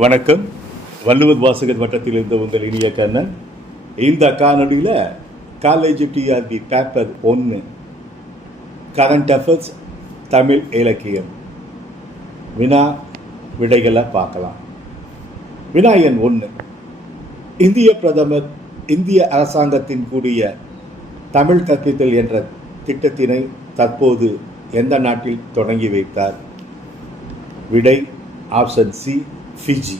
வணக்கம். வள்ளுவர் வாசகர் வட்டத்தில் இருந்த உங்கள் இனிய கண்ணன். இந்த காணொலியில் காலேஜ் டிஆர்பி பேப்பர் ஒன்று கரண்ட் அஃபேர்ஸ் தமிழ் இலக்கியம். வினா விடைகளை பார்க்கலாம். வினாயன் ஒன்று இந்திய பிரதமர் இந்திய அரசாங்கத்தின் கூடிய தமிழ் கற்பித்தல் என்ற திட்டத்தினை தற்போது எந்த நாட்டில் தொடங்கி வைத்தார்? விடை ஆப்ஷன் சி ஃபிஜி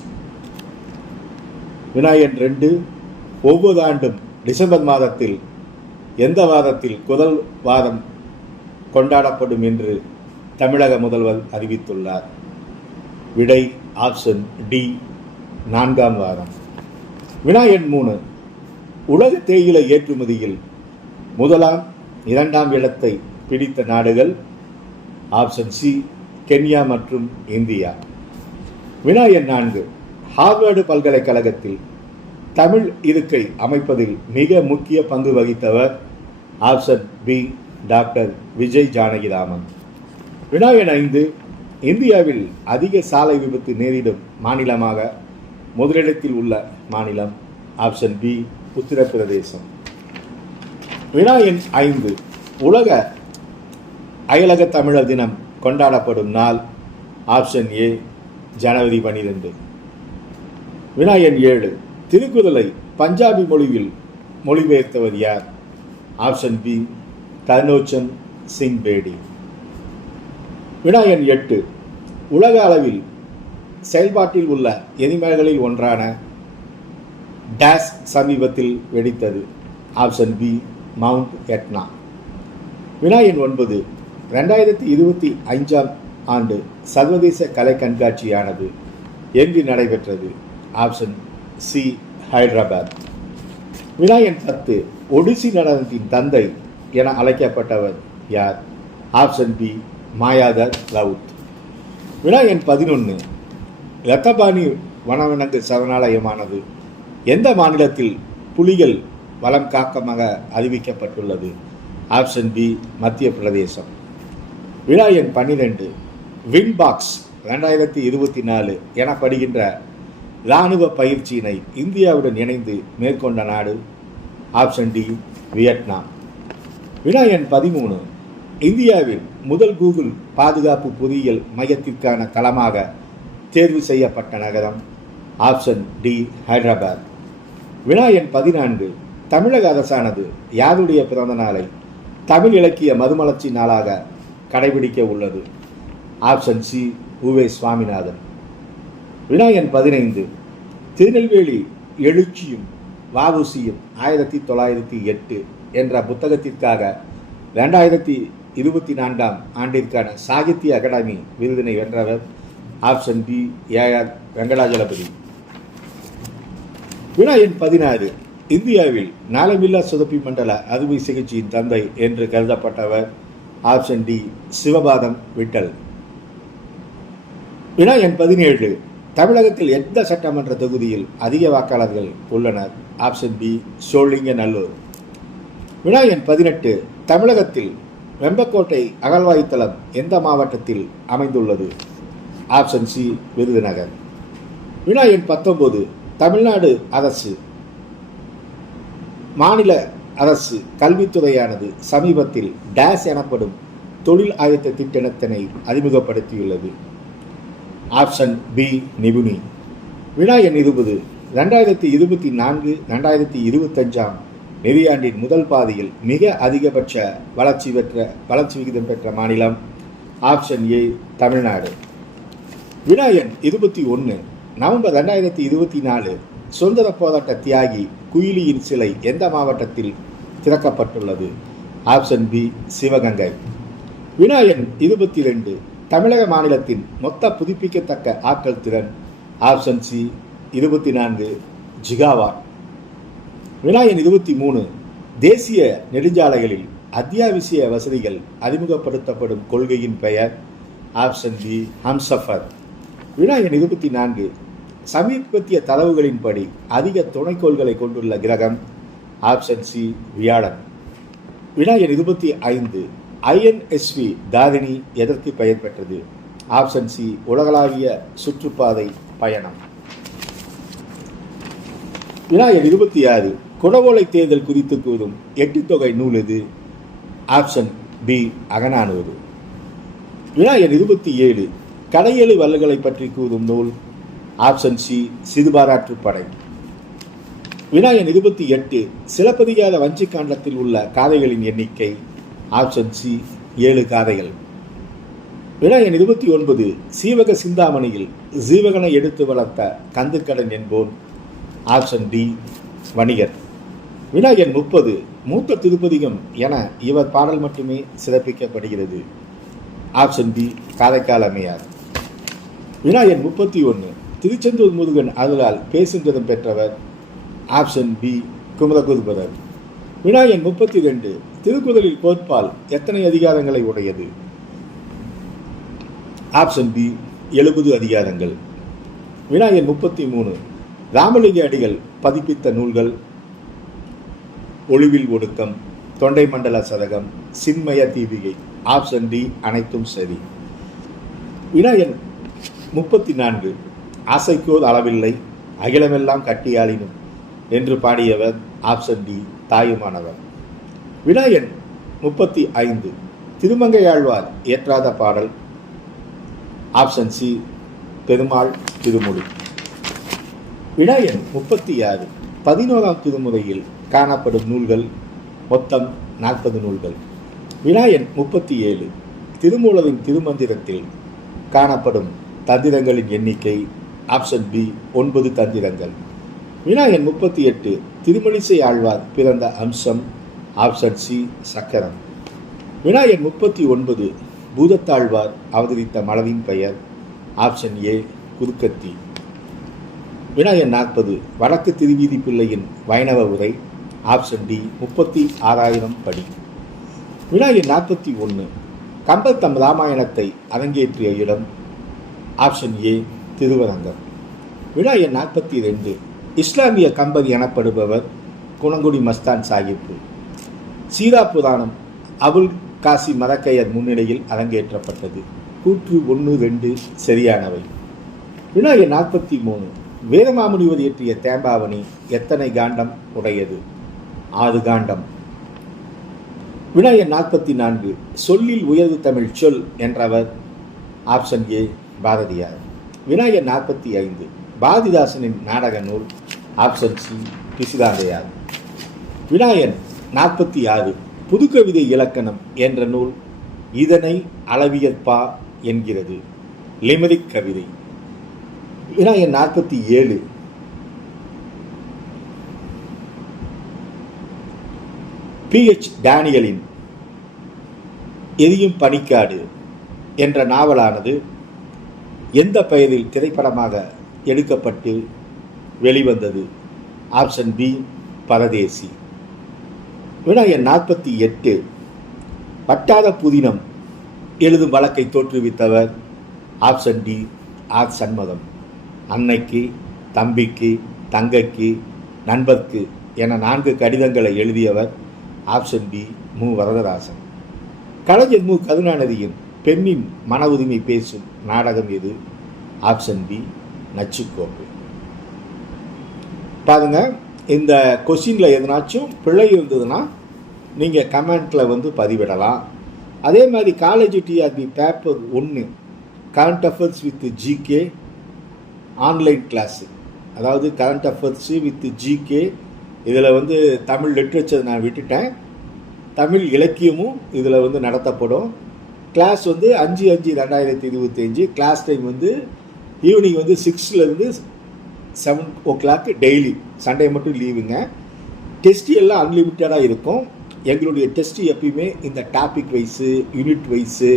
வினாயன் ரெண்டு ஒவ்வொரு ஆண்டும் டிசம்பர் மாதத்தில் எந்த வாரத்தில் குதல் வாரம் கொண்டாடப்படும் என்று தமிழக முதல்வர் அறிவித்துள்ளார். விடை ஆப்ஷன் டி நான்காம் வாரம். விநாயகன் மூணு உலக தேயிலை ஏற்றுமதியில் முதலாம் இரண்டாம் இடத்தை பிடித்த நாடுகள் ஆப்ஷன் சி கென்யா மற்றும் இந்தியா. வினா எண் நான்கு ஹார்வர்டு பல்கலைக்கழகத்தில் தமிழ் இருக்கை அமைப்பதில் மிக முக்கிய பங்கு வகித்தவர் option B doctor Vijay Janakiraman. வினா எண் ஐந்து இந்தியாவில் அதிக சாலை விபத்து நேரிடும் மாநிலமாக முதலிடத்தில் உள்ள மாநிலம் ஆப்ஷன் பி உத்தரப்பிரதேசம். வினா எண் ஐந்து உலக அயலக தமிழர் தினம் கொண்டாடப்படும் நாள் ஆப்ஷன் ஏ ஜனவரி பனிரெண்டு. விநாயகன் ஏழு. திருக்குறளை பஞ்சாபி மொழியில் மொழிபெயர்த்தவர் யார்? ஆப்ஷன் பி தர்னோச்சன் சிங் பேடி விநாயகன் எட்டு. உலக அளவில் செயல்பாட்டில் உள்ள எரிமலைகளில் ஒன்றான டேஸ் சமீபத்தில் வெடித்தது. Option B mount Etna. Vinayagan ஒன்பது. ரெண்டாயிரத்தி இருபத்தி ஐந்தாம் ஆண்டு சர்வதேச கலை கண்காட்சியானது எங்கு நடைபெற்றது? Option C Hyderabad. விநாயகன் எண் பத்து ஒடிசி நடனத்தின் தந்தை என அழைக்கப்பட்டவர் யார்? Option B Mayadhar Raut. Vinayagan பதினொன்று லத்தபாணி வனவிலங்கு சரணாலயமானது எந்த மாநிலத்தில் புலிகள் வளம் காக்கமாக அறிவிக்கப்பட்டுள்ளது? ஆப்ஷன் பி மத்திய பிரதேசம் விழா எண் பன்னிரெண்டு வின்பாக்ஸ் ரெண்டாயிரத்தி இருபத்தி நாலு எனப்படுகின்ற இராணுவ பயிற்சியினை இந்தியாவுடன் இணைந்து மேற்கொண்ட நாடு ஆப்ஷன் டி வியட்நாம். வினா எண் பதிமூணு. இந்தியாவில் முதல் கூகுள் பாதுகாப்பு பொறியியல் மையத்திற்கான களமாக தேர்வு செய்யப்பட்ட நகரம் ஆப்ஷன் டி ஹைதராபாத். வினா எண் பதினான்கு. தமிழக அரசானது யாருடைய பிறந்த நாளை தமிழ் இலக்கிய மறுமலர்ச்சி நாளாக கடைபிடிக்க உள்ளது? Option C U Ve Swaminathan. Vinayagan பதினைந்து திருநெல்வேலி எழுச்சியும் வாவுசியும் ஆயிரத்தி தொள்ளாயிரத்தி எட்டு என்ற புத்தகத்திற்காக ரெண்டாயிரத்தி இருபத்தி நான்காம் ஆண்டிற்கான சாகித்ய அகாடமி விருதினை வென்றவர் ஆப்ஷன் பி ஏஆர் வெங்கடாஜலபதி. வினா பதினாறு இந்தியாவில் நலமில்லா சுதப்பி மண்டல அறுவை சிகிச்சையின் தந்தை என்று கருதப்பட்டவர் ஆப்ஷன் டி சிவபாதம் விட்டல். வினா எண் பதினேழு. தமிழகத்தில் எந்த சட்டமன்ற தொகுதியில் அதிக வாக்காளர்கள் உள்ளனர்? Option B Sholinganallur. வினா எண் பதினெட்டு தமிழகத்தில் வெம்பக்கோட்டை அகழ்வாய்த்தளம் எந்த மாவட்டத்தில் அமைந்துள்ளது? Option C Virudhunagar. வினா எண் பத்தொம்போது தமிழ்நாடு அரசு. மாநில அரசு கல்வித்துறையானது சமீபத்தில் டேஸ் எனப்படும் தொழில் ஆயத்த திட்டத்தினை அறிமுகப்படுத்தியுள்ளது. Option B Nipuni. வினா எண் இருபது. ரெண்டாயிரத்தி இருபத்தி நான்கு ரெண்டாயிரத்தி இருபத்தஞ்சாம் நிதியாண்டின் முதல் பாதியில் மிக அதிகபட்ச வளர்ச்சி பெற்ற வளர்ச்சி விகிதம் பெற்ற மாநிலம் ஆப்ஷன் ஏ தமிழ்நாடு. வினா எண் இருபத்தி ஒன்று. நவம்பர் ரெண்டாயிரத்தி இருபத்தி நாலு சுதந்திர போராட்ட தியாகி குயிலியின் சிலை எந்த மாவட்டத்தில் திறக்கப்பட்டுள்ளது? Option B Sivaganga. வினா எண் இருபத்தி ரெண்டு. தமிழக மாநிலத்தின் மொத்த புதுப்பிக்கத்தக்க ஆக்கல் திறன் ஆப்ஷன் சி இருபத்தி நான்கு ஜிகாவாட் வினா இருபத்தி மூணு தேசிய நெடுஞ்சாலைகளில் அத்தியாவசிய வசதிகள் அறிமுகப்படுத்தப்படும் கொள்கையின் பெயர் ஆப்ஷன் பி ஹம்சஃபர் வினாயன் இருபத்தி நான்கு சமீபத்திய தரவுகளின்படி அதிக துணைக்கோள்களை கொண்டுள்ள கிரகம் ஆப்ஷன் சி வியாழன். வினாயன் இருபத்தி ஐந்து ஐஎன்எஸ்வி தாரிணி எதற்கு பெயர் பெற்றது? ஆப்ஷன் சி உலகளாவிய சுற்றுப்பாதை பயணம். விநாயகர் இருபத்தி ஆறு குடவோலை தேர்தல் குறித்து கூறும் எட்டு தொகை நூல் எது? Option B Akananuru. விநாயகர் இருபத்தி ஏழு கடையெழு வல்லுகளை பற்றி கூறும் நூல்? ஆப்ஷன் சி சிறுபாராற்று படை. விநாயகன் இருபத்தி எட்டு சிலப்பதிகார வஞ்சிக்காண்டத்தில் உள்ள காதைகளின் எண்ணிக்கை ஆப்ஷன் சி ஏழு காதைகள். விநாயகன் இருபத்தி ஒன்பது சீவக சிந்தாமணியில் ஜீவகனை எடுத்து வளர்த்த கந்துக்கடன் என்போன் ஆப்ஷன் டி வணிகர். விநாயகன் முப்பது மூத்த திருப்பதிகம் என இவர் பாடல் மட்டுமே சிறப்பிக்கப்படுகிறது. ஆப்ஷன் பி காரைக்கால் அம்மையார். விநாயகன் முப்பத்தி ஒன்று திருச்செந்தூர் முருகன் அருளால் பேசுன்றதும் பெற்றவர் ஆப்ஷன் பி குமரகுருபரர் வினா எண் முப்பத்தி ரெண்டு திருக்குறளில் கோட்பால் எத்தனை அதிகாரங்களை உடையது? ஆப்ஷன் பி எழுபது அதிகாரங்கள். வினா எண் முப்பத்தி மூணு ராமலிங்க அடிகள் பதிப்பித்த நூல்கள். ஒளிவில் ஒடுக்கம் தொண்டை மண்டல சதகம் சின்மய தீபிகை ஆப்ஷன் டி அனைத்தும் சரி. விநாயகன் முப்பத்தி நான்கு ஆசைக்கோர் அளவில்லை அகிலமெல்லாம் கட்டியாளினும். என்று பாடியவர் ஆப்ஷன் டி தாயுமானவர். வினா எண் முப்பத்தி ஐந்து. திருமங்கையாழ்வார் ஏற்றாத பாடல். ஆப்ஷன் சி பெருமாள் திருமுடி. வினா எண் முப்பத்தி ஆறு. பதினோராம் திருமுறையில் காணப்படும் நூல்கள் மொத்தம் நாற்பது நூல்கள். விழா எண் முப்பத்தி ஏழு. திருமூலரின் திருமந்திரத்தில் காணப்படும் தந்திரங்களின் எண்ணிக்கை ஆப்ஷன் பி ஒன்பது தந்திரங்கள். விநாயகன் முப்பத்தி எட்டு திருமணிசை ஆழ்வார் பிறந்த அம்சம் ஆப்ஷன் சி சக்கரம். விநாயகன் முப்பத்தி ஒன்பது பூதத்தாழ்வார் அவதரித்த மலரின் பெயர் ஆப்ஷன் ஏ குறுக்கத்தி விநாயகன் நாற்பது வடக்கு திருவீதி பிள்ளையின் வைணவ உரை ஆப்ஷன் டி முப்பத்தி ஆறாயிரம் படி. வினா நாற்பத்தி ஒன்று கம்பர் தம் ராமாயணத்தை அரங்கேற்றிய இடம் ஆப்ஷன் ஏ திருவரங்கம். வினா நாற்பத்தி ரெண்டு இஸ்லாமிய கம்பர் எனப்படுபவர் குணங்குடி மஸ்தான் சாஹிப்பு. சீரா புராணம் அபுல் காசி மரக்கையர் முன்னிலையில் அரங்கேற்றப்பட்டது. கூற்று ஒன்று ரெண்டு சரியானவை. வினா நாற்பத்தி மூணு. வேதமாமுனிவர் இயற்றிய தேம்பாவணி எத்தனை காண்டம் உடையது? ஆறு காண்டம். வினா நாற்பத்தி நான்கு. சொல்லில் உயர்வு தமிழ் சொல் என்றவர் ஆப்ஷன் ஏ பாரதியார். வினா நாற்பத்தி ஐந்து. பாரதிதாசனின் நாடக நூல் ஆப்ஷன் சி பிசிதாந்தையார் வினா நாற்பத்தி ஆறு புதுக்கவிதை இலக்கணம் என்ற நூல் இதனை அளவியற்பா என்கிறது. லிமரிக் கவிதை. விநாயகன் நாற்பத்தி ஏழு. பிஹெச் டேனியலின் எரியும் பனிக்காடு என்ற நாவலானது எந்த பெயரில் திரைப்படமாக எடுக்கப்பட்டு வெளிவந்தது. Option B Paradesi. வினா நாற்பத்தி எட்டு வட்டார புதினம் எழுதும் வழக்கை தோற்றுவித்தவர் ஆப்ஷன் டி ஆர் சண்மதம் அன்னைக்கு தம்பிக்கு தங்கைக்கு நண்பர்க்கு என நான்கு கடிதங்களை எழுதியவர் ஆப்ஷன் பி மு. வரதராசன். கலைஞர் மு. கருணாநிதியின் பெண்ணின் மன உரிமை பேசும் நாடகம் எது? ஆப்ஷன் பி நச்சுக்கோப்பு பாருங்க இந்த கொஷினில் எதனாச்சும் பிழை இருந்ததுன்னா நீங்கள் கமெண்ட்டில் வந்து பதிவிடலாம். அதே மாதிரி காலேஜ் டிஆர்பி பேப்பர் ஒன்று current affairs with GK online class அதாவது கரண்ட் அஃபேர்ஸு வித் ஜிகே இதில் வந்து தமிழ் லிட்ரேச்சர் நான் விட்டுட்டேன். தமிழ் இலக்கியமும் இதில் வந்து நடத்தப்படும். கிளாஸ் வந்து அஞ்சு அஞ்சு ரெண்டாயிரத்தி இருபத்தஞ்சி கிளாஸ் டைம் வந்து ஈவினிங் வந்து சிக்ஸ்லேருந்து seven o'clock daily Sunday மட்டும் லீவுங்க டெஸ்ட் எல்லாம் அன்லிமிட்டடாக இருக்கும். எங்களுடைய டெஸ்ட் எப்பயுமே இந்த topic wise unit wise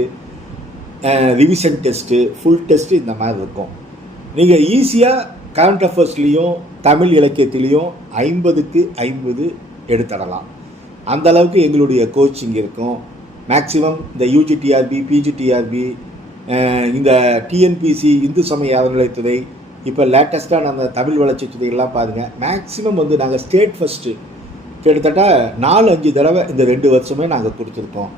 revision test full test இந்த மாதிரி இருக்கும். நீங்கள் ஈஸியாக கரண்ட் அஃபேர்ஸ்லேயும் தமிழ் இலக்கியத்துலேயும் ஐம்பதுக்கு ஐம்பது எடுத்துடலாம். அந்த அளவுக்கு எங்களுடைய கோச்சிங் இருக்கும். மேக்ஸிமம் இந்த யூஜிடிஆர்பி பிஜிடிஆர்பி இந்த டிஎன்பிசி இந்து சமய அறநிலைத்துறை இப்போ லேட்டஸ்ட்டாக நம்ம தமிழ் வளர்ச்சி துறையெல்லாம் பாருங்கள் மேக்ஸிமம் வந்து நாங்கள் ஸ்டேட் ஃபஸ்ட்டு கிட்டத்தட்ட நாலு அஞ்சு தடவை இந்த ரெண்டு வருஷமே நாங்கள் கொடுத்துருக்கோம்.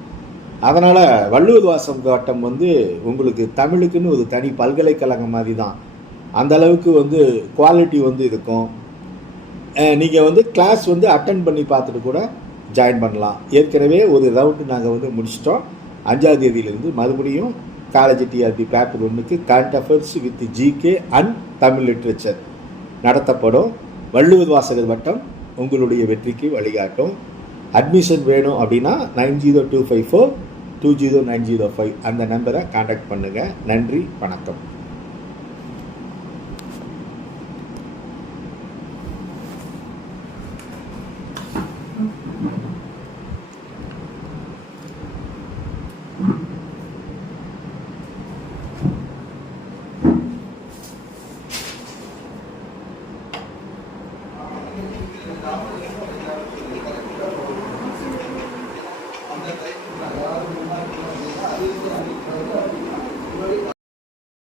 அதனால் வள்ளுவர் வாசம் கோட்டம் வந்து உங்களுக்கு தமிழுக்குன்னு ஒரு தனி பல்கலைக்கழகம் மாதிரி தான் அந்த அளவுக்கு வந்து குவாலிட்டி வந்து இருக்கும். நீங்கள் வந்து கிளாஸ் வந்து அட்டன் பண்ணி பார்த்துட்டு கூட ஜாயின் பண்ணலாம். ஏற்கனவே ஒரு ரவுண்டு நாங்கள் வந்து முடிச்சிட்டோம். அஞ்சாவது தேதியிலேருந்து மறுபடியும் காலேஜ் டிஆர்பி பேப்பர் ஒன்றுக்கு current affairs with GK and Tamil literature நடத்தப்படும். வள்ளுவர் வாசகர் வட்டம் உங்களுடைய வெற்றிக்கு வழிகாட்டும். அட்மிஷன் வேணும் அப்படின்னா nine zero two five four two zero nine zero five அந்த நம்பரை காண்டாக்ட் பண்ணுங்கள் நன்றி வணக்கம்.